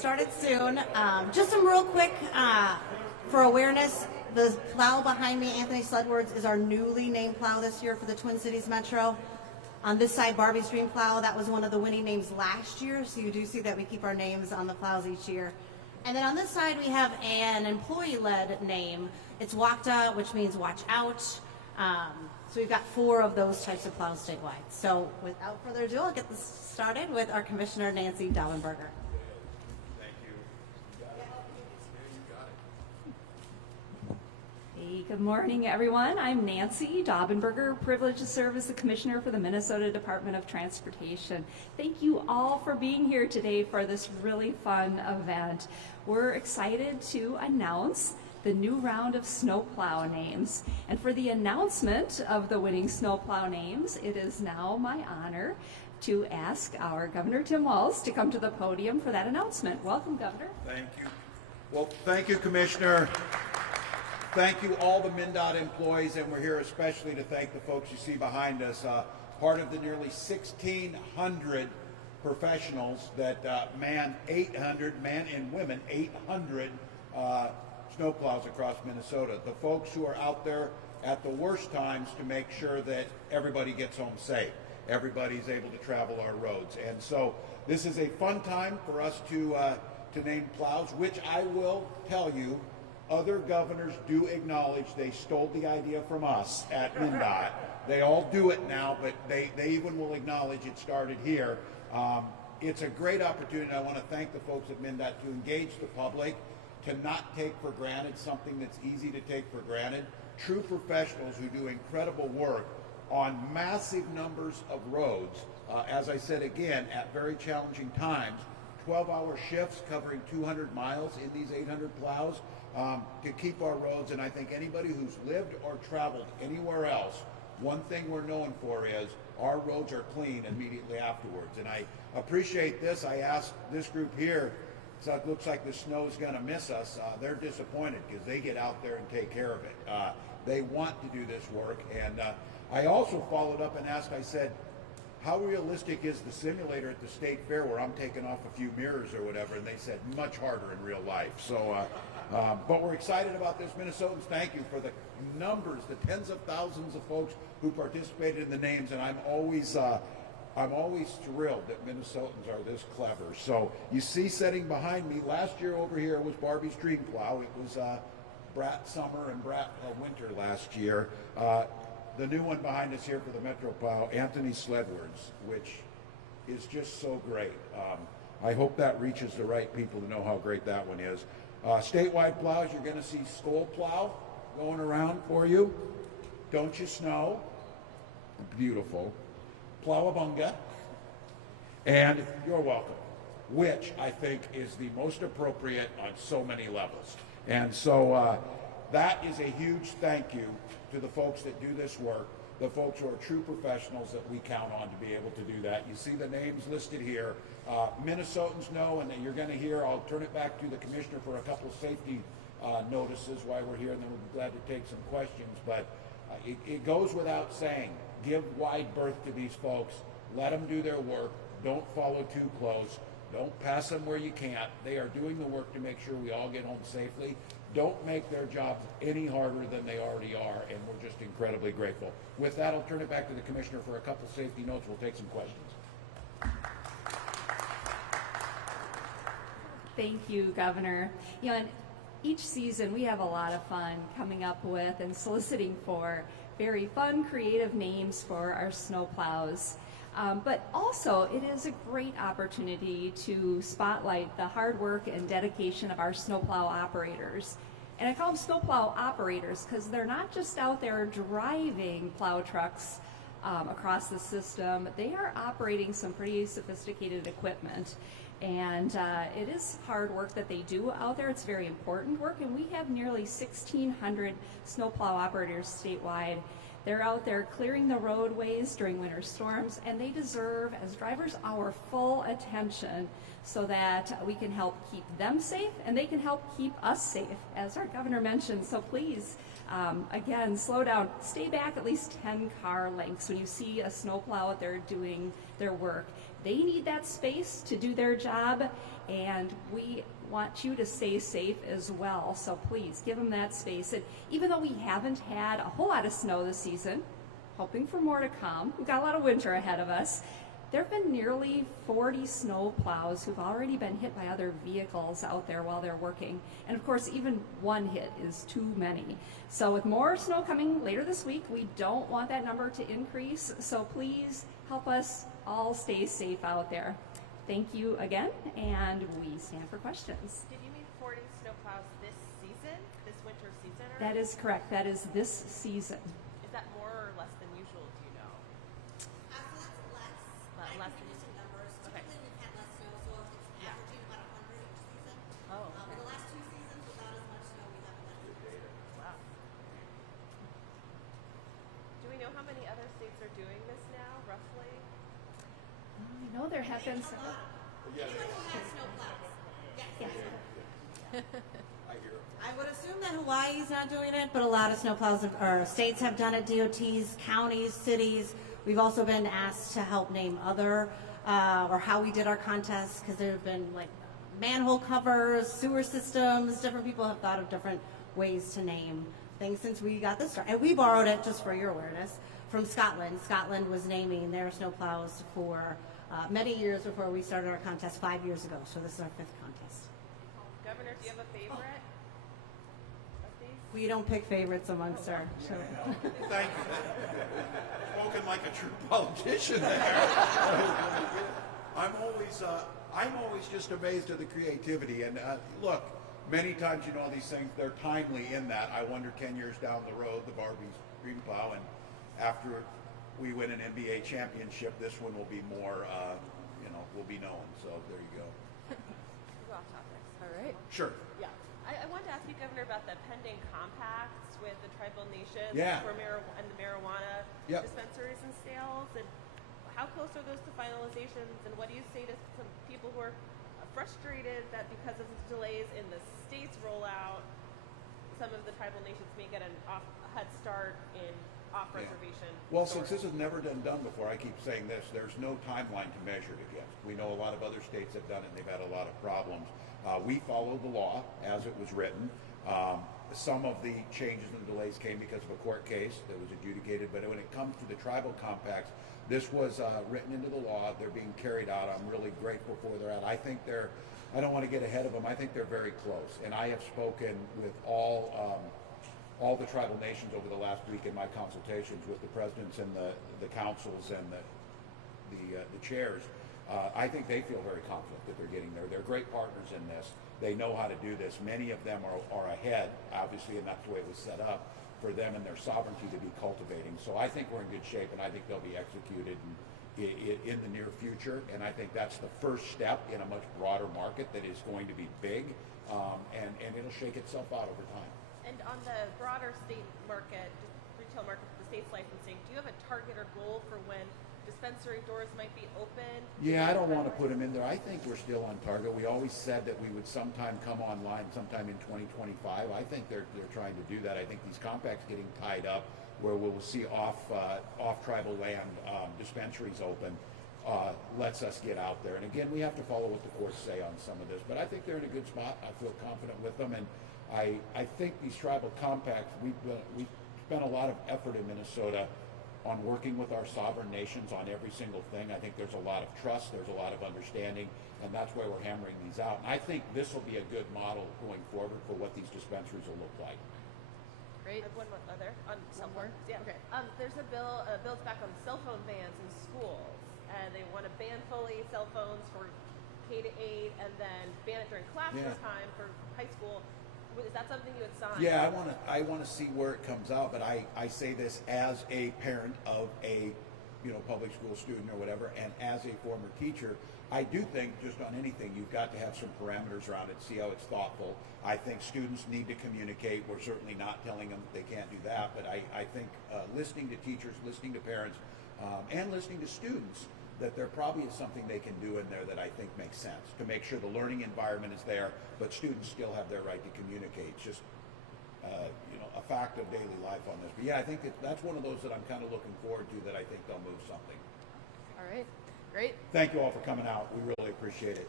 Started soon. Just some real quick for awareness. The plow behind me, Anthony Sledwards, is our newly named plow this year for the Twin Cities Metro. On this side, Barbie's Dream Plow, that was one of the winning names last year, so you do see that we keep our names on the plows each year. And then on this side, we have an employee-led name. It's WACTA, which means watch out. So we've got 4 of those types of plows statewide. So without further ado, I'll get this started with our Commissioner, Nancy Daubenberger. Good morning, everyone. I'm Nancy Daubenberger, privileged to serve as the Commissioner for the Minnesota Department of Transportation. Thank you all for being here today for this really fun event. We're excited to announce the new round of Snowplow names. And for the announcement of the winning Snowplow names, it is now my honor to ask our Governor Tim Walz to come to the podium for that announcement. Welcome, Governor. Thank you. Well, thank you, Commissioner. Thank you, all the MnDOT employees, and we're here especially to thank the folks you see behind us, part of the nearly 1,600 professionals that man and women, 800 snowplows across Minnesota. The folks who are out there at the worst times to make sure that everybody gets home safe. Everybody's able to travel our roads. And so this is a fun time for us to name plows, which I will tell you, other governors do acknowledge they stole the idea from us at MnDOT. They all do it now, but they even will acknowledge it started here. It's a great opportunity. I want to thank the folks at MnDOT to engage the public, to not take for granted something that's easy to take for granted. True professionals who do incredible work on massive numbers of roads, as I said again, at very challenging times, 12-hour shifts covering 200 miles in these 800 plows. To keep our roads, and I think anybody who's lived or traveled anywhere else, one thing we're known for is our roads are clean immediately afterwards. And I appreciate this. I asked this group here, so it looks like the snow's going to miss us. They're disappointed because they get out there and take care of it. They want to do this work. And I also followed up and asked, I said, how realistic is the simulator at the state fair where I'm taking off a few mirrors or whatever? And they said much harder in real life. So, but we're excited about this. Minnesotans, thank you for the numbers, the tens of thousands of folks who participated in the names. And I'm always thrilled that Minnesotans are this clever. So you see sitting behind me, last year over here was Barbie's Dream Plow. It was Brat Summer and Brat Winter last year. The new one behind us here for the Metro Plow, Anthony Sledwards, which is just so great. I hope that reaches the right people to know how great that one is. Statewide plows, you're going to see Snowplow going around for you. Don't You Snow, beautiful. Plowabunga, and You're Welcome, which I think is the most appropriate on so many levels. And so that is a huge thank you to the folks that do this work, the folks who are true professionals that we count on to be able to do that. You see the names listed here. Minnesotans know, and you're going to hear, I'll turn it back to the Commissioner for a couple of safety notices while we're here, and then we'll be glad to take some questions. But it goes without saying, give wide berth to these folks. Let them do their work. Don't follow too close. Don't pass them where you can't. They are doing the work to make sure we all get home safely. Don't make their jobs any harder than they already are, and we're just incredibly grateful. With that, I'll turn it back to the Commissioner for a couple safety notes. We'll take some questions. Thank you, Governor. You know, and each season we have a lot of fun coming up with and soliciting for very fun, creative names for our snowplows. But also, it is a great opportunity to spotlight the hard work and dedication of our snowplow operators. And I call them snowplow operators because they're not just out there driving plow trucks across the system. They are operating some pretty sophisticated equipment. And it is hard work that they do out there. It's very important work, and we have nearly 1,600 snowplow operators statewide. They're out there clearing the roadways during winter storms, and they deserve, as drivers, our full attention so that we can help keep them safe and they can help keep us safe, as our governor mentioned. So please, again, slow down. Stay back at least 10 car lengths when you see a snowplow out there doing their work. They need that space to do their job, and we want you to stay safe as well. So please give them that space. And even though we haven't had a whole lot of snow this season, hoping for more to come, we've got a lot of winter ahead of us. There have been nearly 40 snow plows who've already been hit by other vehicles out there while they're working. And of course, even one hit is too many. So with more snow coming later this week, we don't want that number to increase. So please help us all stay safe out there. Thank you again, and we stand for questions. Did you mean 40 snowplows this season, this winter season? Or That is correct. That is this season. is that more or less than usual? Do you know? So that's less. I Less can than give you some numbers. Okay. Typically, we've had less snow, so it's averaging about 100 each season. Oh, In okay. the last 2 seasons, without as much snow, we haven't had as much. Wow. Do we know how many other states are doing this now, roughly? I know there have been some. Anyone who has snow plows. Yes. I hear it. I would assume that Hawaii's not doing it, but a lot of snowplows or states have done it. DOTs, counties, cities. We've also been asked to help name other or how we did our contests, because there have been like manhole covers, sewer systems. Different people have thought of different ways to name things since we got this started. And we borrowed it, just for your awareness, from Scotland. Scotland was naming their snowplows for many years before we started our contest 5 years ago. So this is our 5th contest. Governor, do you have a favorite of these? We don't pick favorites amongst our. So. Thank you. Spoken like a true politician there. I'm always just amazed at the creativity. And look, many times, you know, these things, they're timely in that. I wonder 10 years down the road, the Barbie's Green Plow, and after we win an NBA championship, this one will be more, will be known. So there you go. Go off topics. All right. Sure. Yeah. I wanted to ask you, Governor, about the pending compacts with the tribal nations Yeah. for and the marijuana Yep. dispensaries and sales, and how close are those to finalizations, and what do you say to some people who are frustrated that because of the delays in the state's rollout, some of the tribal nations may get a head start in off-reservation? Well, stores? since this has never been done before, I keep saying this, there's no timeline to measure it against. We know a lot of other states have done it, and they've had a lot of problems. We follow the law as it was written. Some of the changes and delays came because of a court case that was adjudicated, but when it comes to the tribal compacts, this was written into the law. They're being carried out. I'm really grateful for where they're at. I think I don't want to get ahead of them. I think they're very close. And I have spoken with all the tribal nations over the last week in my consultations with the presidents and the councils and the chairs. I think they feel very confident that they're getting there. They're great partners in this. They know how to do this. Many of them are ahead, obviously, and that's the way it was set up for them and their sovereignty to be cultivating. So I think we're in good shape, and I think they'll be executed in the near future. And I think that's the first step in a much broader market that is going to be big, and it'll shake itself out over time. And on the broader state market, retail market, the state's licensing, do you have a target or goal for when dispensary doors might be open? Yeah, I don't want to put them in there. I think we're still on target. We always said that we would sometime come online sometime in 2025. I think they're trying to do that. I think these compacts getting tied up where we'll see off tribal land dispensaries open lets us get out there. And again, we have to follow what the courts say on some of this. But I think they're in a good spot. I feel confident with them. And I think these tribal compacts, we spent a lot of effort in Minnesota on working with our sovereign nations on every single thing. I think there's a lot of trust, there's a lot of understanding, and that's why we're hammering these out. And I think this will be a good model going forward for what these dispensaries will look like. I Great. have one other on cell One more? phones. Yeah. Okay. There's a bill's back on cell phone bans in schools, and they want to ban fully cell phones for K to 8, and then ban it during classroom Yeah. time for high school. Is that something you would sign? Yeah, I want to see where it comes out, but I say this as a parent of a public school student or whatever, and as a former teacher, I do think just on anything you've got to have some parameters around it, see how it's thoughtful. I think students need to communicate. We're certainly not telling them they can't do that, but I think listening to teachers, listening to parents, and listening to students, that there probably is something they can do in there that I think makes sense to make sure the learning environment is there, but students still have their right to communicate. It's just a fact of daily life on this. But yeah, I think that's one of those that I'm kind of looking forward to, that I think they'll move something. All right. Great. Thank you all for coming out. We really appreciate it.